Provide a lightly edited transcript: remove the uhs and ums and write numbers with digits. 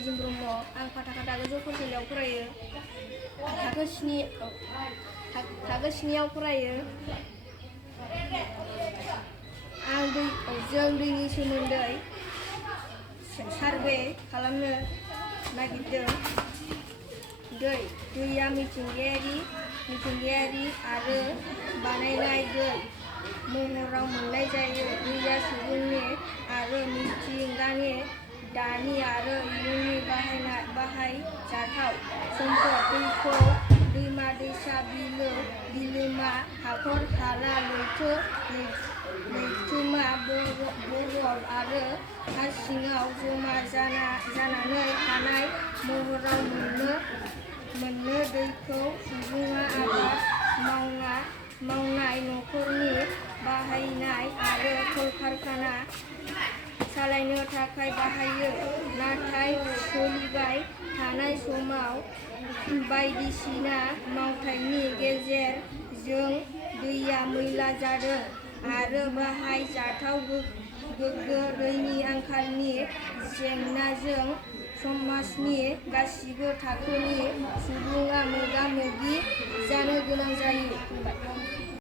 दैजिं ब्रह्म आं फाथाखाथा गोजौ फरायसालियाव फरायो थाखो स्नियाव फरायो। जों दैनि सोमोन्दै सार्भे खालामनो नागिरदों। दैया मिथिंगायारि आरो बानायनाय दै महराव मोननाय जायो। दैया सुबुंनि आरो मिथिंगानि दानि आरो इयुननि बाहायजाथाव सम्पद। दैखौ दैमा दैसा, बिलोमा, हाखर हाला, लैथोमा, बरफ आरो हा सिङाव जमा जानानै थानाय महराव मोनो। दैखौ सुबुङा आबाद मावनाय, नखरनि बाहायनाय आरो कलकारखाना सालायनो थाखाय बाहायो। नाथाय सोलिबाय थानाय समाव बायदिसिना मावथायनि गेजेरजों दैया मैला जादों आरो बाहायजाथाव गोग्गो दैनि आंखालनि जेंनाजों समाजनि गासिबो थाखोनि सुबुङा मोगा मोगि जानो गोनां जायो।